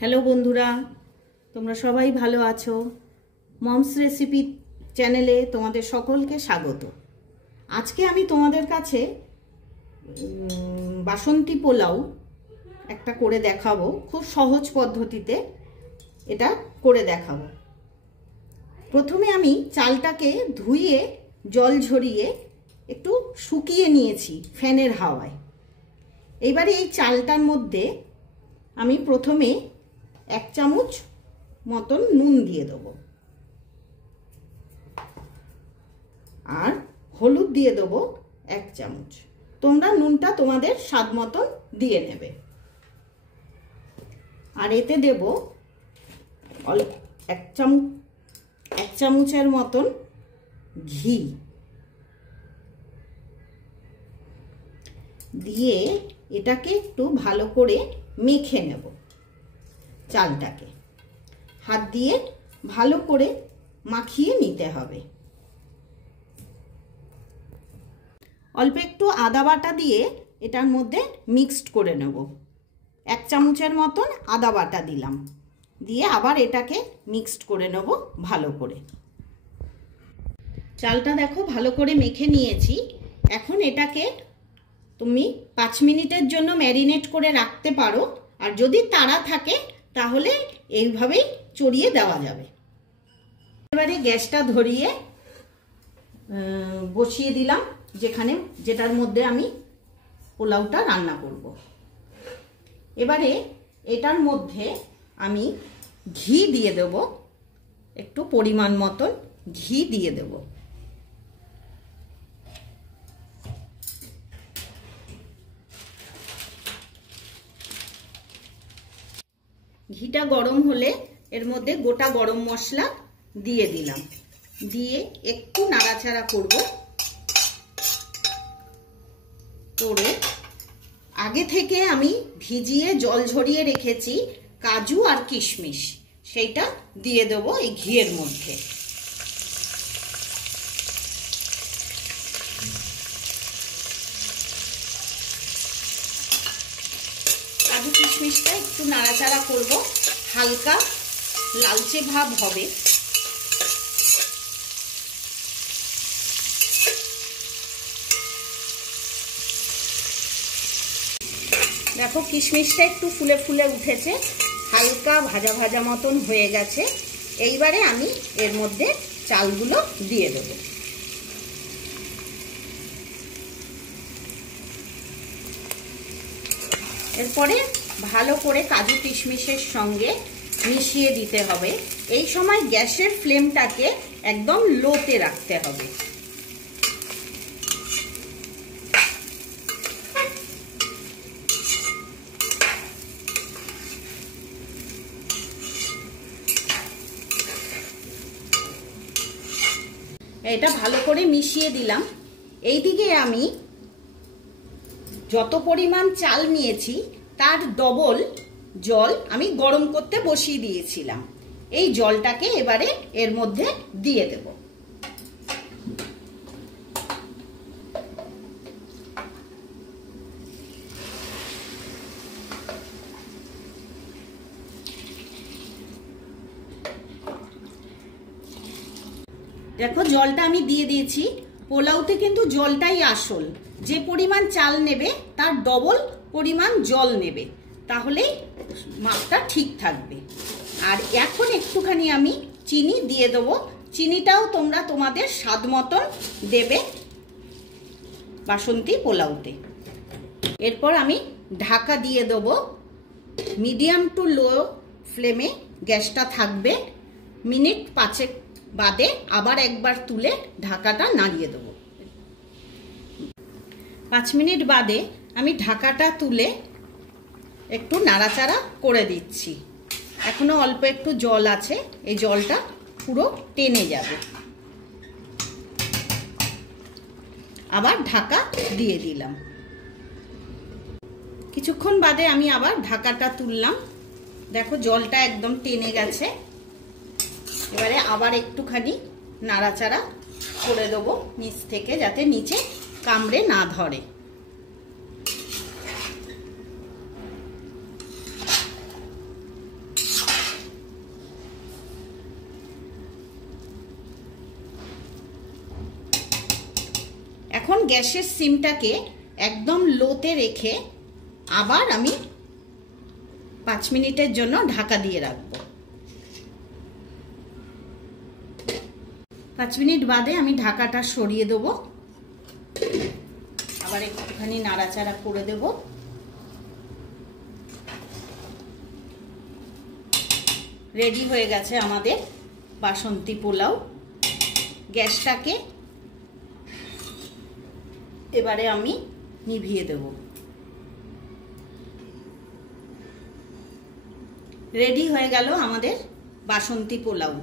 Hello বন্ধুরা, তোমরা সবাই ভালো আছো? মমস রেসিপি চ্যানেলে তোমাদের সকলকে স্বাগত। আজকে আমি তোমাদের কাছে বাসন্তী পোলাও একটা করে দেখাবো। খুব সহজ পদ্ধতিতে এটা করে দেখাবো। প্রথমে আমি চালটাকে ধুয়ে জল ঝরিয়ে একটু শুকিয়ে নিয়েছি ফ্যানের হাওয়ায়। এবারে এই চালটার মধ্যে আমি প্রথমে 1 চামচ মতন নুন দিয়ে দেবো, আর হলুদ দিয়ে দেবো 1 চামচ। তোমরা নুনটা তোমাদের স্বাদ মতন দিয়ে নেবে। আর এতে দেব 1 চামচের মতন ঘি দিয়ে এটাকে একটু ভালো করে মেখে নেব। চালটাকে হাত দিয়ে ভালো করে মাখিয়ে নিতে হবে। অল্প একটু আদা বাটা দিয়ে এটার মধ্যে মিক্সড করে নেব। 1 চামচের মতন আদা বাটা দিলাম, দিয়ে আবার এটাকে মিক্সড করে নেব ভালো করে। চালটা দেখো ভালো করে মেখে নিয়েছি। এখন এটাকে তুমি 5 মিনিটের জন্য ম্যারিনেট করে রাখতে পারো, আর যদি তাড়া থাকে তাহলে এইভাবেই চড়িয়ে দেওয়া যাবে। এবারে গ্যাসটা ধরিয়ে বসিয়ে দিলাম, যেটার মধ্যে আমি পোলাওটা রান্না করব। এবারে এটার মধ্যে আমি ঘি দিয়ে দেব, একটু পরিমাণ মতন ঘি দিয়ে দেব। ঘিটা গরম হলে এর মধ্যে গোটা গরম মশলা দিয়ে দিলাম, দিয়ে একটু নাড়াচাড়া করব। করে আগে থেকে আমি ভিজিয়ে জল ঝরিয়ে রেখেছি কাজু আর কিশমিশ, সেইটা দিয়ে দেব এই ঘিয়ের মধ্যে। কাজু কিশমিশটা একটু নাড়াচাড়া করব, হালকা লালচে ভাব হবে। দেখো কিশমিশটা একটু ফুলে ফুলে উঠেছে, হালকা ভাজা ভাজা মতন হয়ে গেছে। এইবারে আমি এর মধ্যে চালগুলো দিয়ে দেব। এরপরে ভালো করে কাজু কিশমিশের সঙ্গে মিশিয়ে দিতে হবে। এই সময় গ্যাসের ফ্লেমটাকে একদম লোতে রাখতে হবে। এটা ভালো করে মিশিয়ে দিলাম। এইদিকে আমি যত পরিমাণ চাল নিয়েছি তার ডবল জল আমি গরম করতে বসিয়ে দিয়েছিলাম। এই জলটাকে এবারে এর মধ্যে দিয়ে দেব। দেখো জলটা আমি দিয়ে দিয়েছি। পোলাওতে কিন্তু জলটাই আসল। যে পরিমাণ চাল নেবে তার ডবল পরিমাণ জল নেবে, তাহলেই মাপটা ঠিক থাকবে। আর এখন একটুখানি আমি চিনি দিয়ে দেবো। চিনিটাও তোমরা তোমাদের স্বাদ মতন দেবে বাসন্তী পোলাওতে। এরপর আমি ঢাকা দিয়ে দেবো। মিডিয়াম টু লো ফ্লেমে গ্যাসটা থাকবে। মিনিট 5 বাদে আবার একবার তুলে ঢাকাটা নাড়িয়ে দেব। 5 মিনিট বাদে আমি ঢাকাটা তুলে একটু নাড়াচাড়া করে দিচ্ছি। এখনো অল্প একটু জল আছে, এই জলটা পুরো টেনে যাবে। আবার ঢাকা দিয়ে দিলাম। কিছুক্ষণ বাদে আমি আবার ঢাকাটা তুললাম। দেখো জলটা একদম টেনে গেছে। এবারে আবার একটুখানি নাড়াচাড়া করে দেবো নিচ থেকে, যাতে নিচে কামড়ে না ধরে। গ্যাসের সিমটাকে একদম লোতে রেখে আবার আমি 5 মিনিটের জন্য ঢাকা দিয়ে রাখবো। 5 মিনিট বাদে আমি ঢাকাটা সরিয়ে দেবো, আবার একটুখানি নাড়াচাড়া করে দেব। রেডি হয়ে গেছে আমাদের বাসন্তী পোলাও। গ্যাসটাকে এবারে আমি নিভিয়ে দেব। রেডি হয়ে গেল আমাদের বাসন্তী পোলাও।